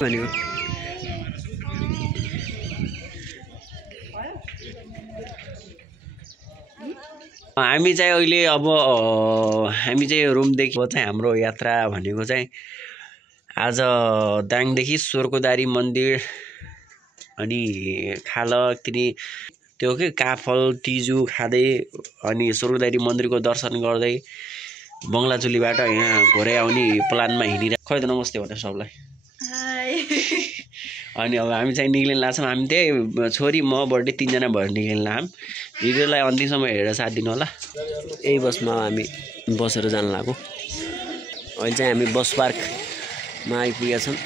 भनेको हामी चाहिँ अहिले अब हामी चाहिँ रुमदेखि चाहिँ हाम्रो यात्रा भनेको चाहिँ आज दाङदेखि स्वर्गदारी मन्दिर अनि खालकतिरी त्यो के काफल तिजु खाँदै अनि स्वर्गदारी मन्दिरको दर्शन गर्दै बङ्गलाचुलीबाट यहाँ घोरै आउने प्लानमा हिँडिरहेको खै त नमस्ते भनेर सबलाई अनि अब हामी चाहिँ निक्लिन लाग्छौँ हामी त्यही छोरी म बर्थडे 3 जना भएर निक्लिन लाग्छौँ भिडियोलाई अन्तिमसम्म हेरेर साथ दिनु होला यही बसमा हामी बसेर जान लाग्यो अहिले चाहिँ हामी बस पार्कमा आइपुगेका छौँ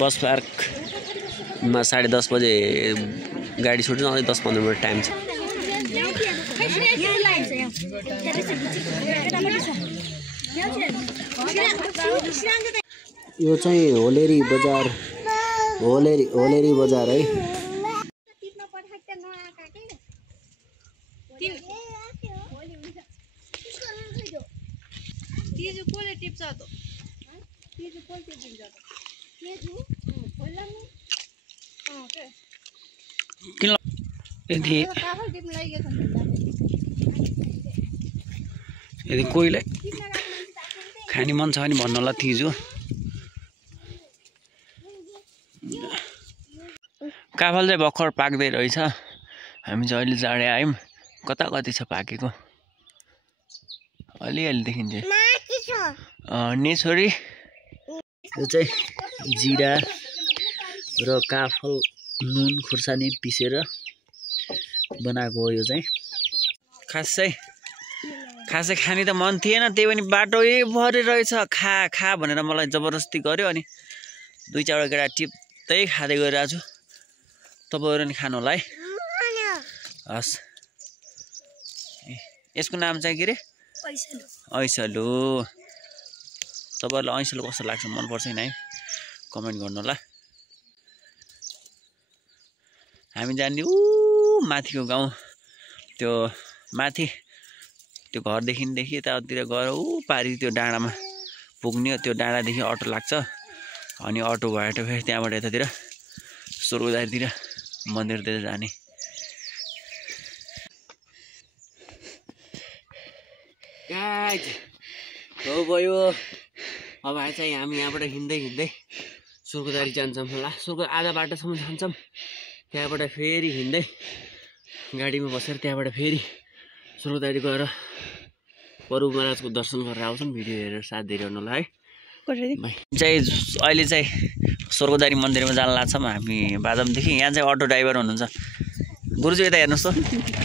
बस पार्कमा 10:30 बजे गाडी छुट्छ अझै 10-15 मिनट टाइम छ यो चाहिँ होलेरी बजार होलेरी बजार है यदि कोहीलाई खाने मन छ भने भन्नु होला तिजु काफल चाहिँ भर्खर पाक्दै रहेछ हामी चाहिँ अहिले चाँडै आयौँ कता कति छ पाकेको अलिअलि देखिन्छ नि छोरी यो चाहिँ जिरा र काफल नुन खुर्सानी पिसेर बनाएको हो यो चाहिँ खासै खाने त मन थिएन त्यही पनि बाटोै भरि रहेछ खा भनेर मलाई जबरजस्ती गर्यो अनि 2-4 केटा टिप्दै खाँदै गइरहेको छु तपाईहरु नि खानु होला है हस् यसको नाम चाहिँ के रे ऐसलु तपाईहरुलाई ऐसलु कस्तो लाग्छ मन पर्छ नि है कमेन्ट गर्नु होला हामी जाने माथिको गाउँ त्यो माथि त्यो घरदेखि यतातिर गएर पारी त्यो डाँडामा पुग्ने त्यो डाँडादेखि अटो लाग्छ अनि अटो भएर फेरि त्यहाँबाट यतातिर स्वर्गदारीतिर मन्दिरतिर जाने गाइज हो भयो अब चाहिँ हामी यहाँबाट हिँड्दै स्वर्गदारी जान्छौँ होला स्वर्ग आधा बाटोसम्म जान्छौँ त्यहाँबाट फेरि हिँड्दै गाडीमा बसेर त्यहाँबाट फेरि स्वर्गदारी गएर प्रभु महाराजको दर्शन गरेर आउँछौँ भिडियो हेरेर साथ दिइरहनु होला है चाहिँ अहिले चाहिँ स्वर्गदारी मन्दिरमा जान लाग्छौँ हामी बादामदेखि यहाँ चाहिँ अटो ड्राइभर हुनुहुन्छ गुरुजी यता हेर्नुहोस् त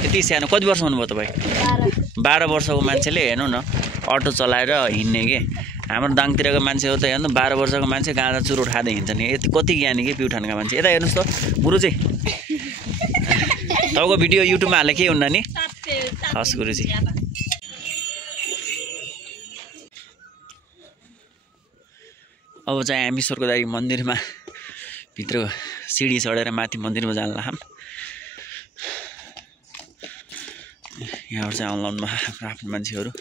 यति सानो कति वर्ष हुनुभयो तपाईँ 12 वर्षको मान्छेले हेर्नु न अटो चलाएर हिँड्ने के हाम्रो दाङतिरको मान्छेहरू त हेर्नु 12 वर्षको मान्छे गाँजा चुरोट खाँदै हिँड्छ नि यति कति ज्ञानी के प्युठानका मान्छे यता हेर्नुहोस् त गुरुजी तपाईँको भिडियो युट्युबमा हाले के हुन्न नि हस् गुरुजी अब चाहिँ हामी स्वर्गदारी मन्दिरमा भित्र सिडी चढेर माथि मन्दिरमा जान लाग्छौँ यहाँबाट चाहिँ अनलाइनमा आफ्नो मान्छेहरू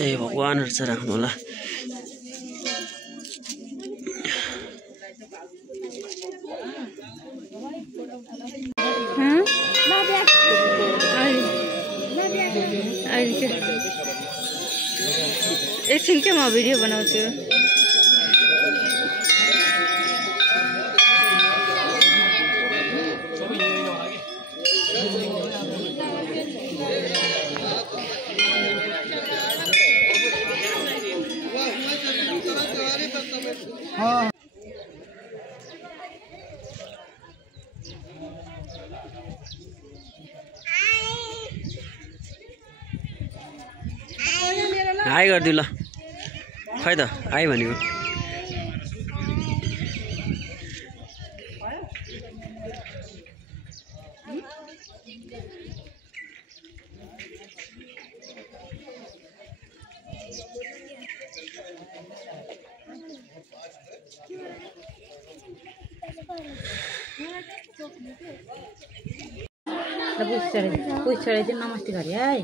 ए भगवानहरु चाहिँ राख्नु होला एकैछिन के म भिडियो बनाउँछु। हाई गरिदिउ ल खै त हाई भनेको पुछ चढाइदिनु नमस्ते गरे है।